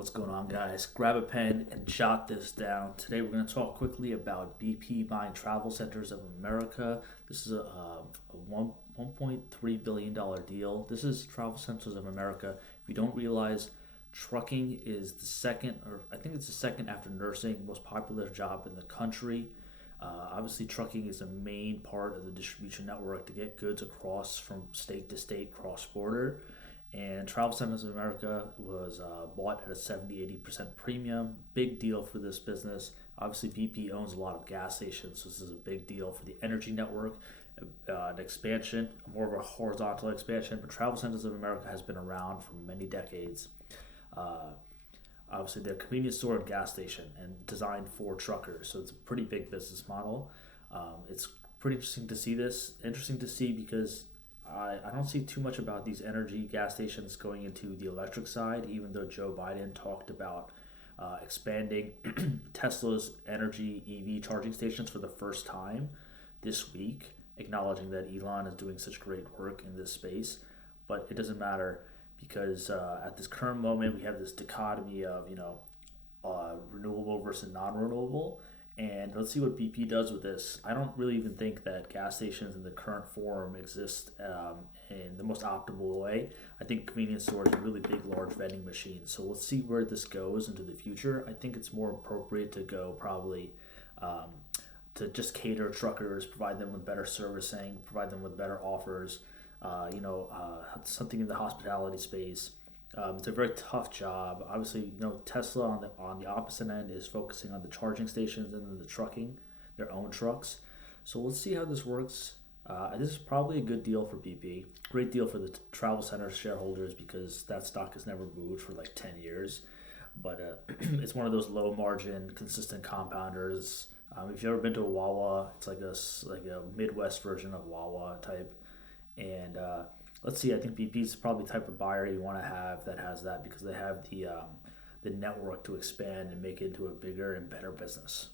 What's going on, guys? Grab a pen and jot this down. Today, we're going to talk quickly about BP buying Travel Centers of America. This is a $1.3 billion deal. This is Travel Centers of America. If you don't realize, trucking is the second, or I think it's the second after nursing, most popular job in the country. Obviously, trucking is a main part of the distribution network to get goods across from state to state, cross border. And Travel Centers of America was bought at a 70-80% premium. Big deal for this business. Obviously, BP owns a lot of gas stations, so this is a big deal for the energy network. An expansion, more of a horizontal expansion, but Travel Centers of America has been around for many decades. Uh, Obviously, they're a convenience store and gas station and designed for truckers, so it's a pretty big business model. It's pretty interesting to see this. Interesting to see because I don't see too much about these energy gas stations going into the electric side, even though Joe Biden talked about expanding Tesla's energy EV charging stations for the first time this week, acknowledging that Elon is doing such great work in this space. But it doesn't matter because at this current moment, we have this dichotomy of, renewable versus non-renewable. And let's see what BP does with this. I don't really even think that gas stations in the current form exist in the most optimal way. I think convenience stores are really big, large vending machines. So let's see where this goes into the future. I think it's more appropriate to go probably um, to just cater truckers, provide them with better servicing, provide them with better offers. Something in the hospitality space. It's a very tough job. Obviously, Tesla on the opposite end is focusing on the charging stations and then the trucking, their own trucks. So let's see how this works. This is probably a good deal for BP. Great deal for the travel center shareholders because that stock has never moved for like 10 years. But it's one of those low margin, consistent compounders. If you've ever been to a Wawa, it's like a Midwest version of Wawa type. And let's see, I think BP is probably the type of buyer you want to have that has that because they have the network to expand and make it into a bigger and better business.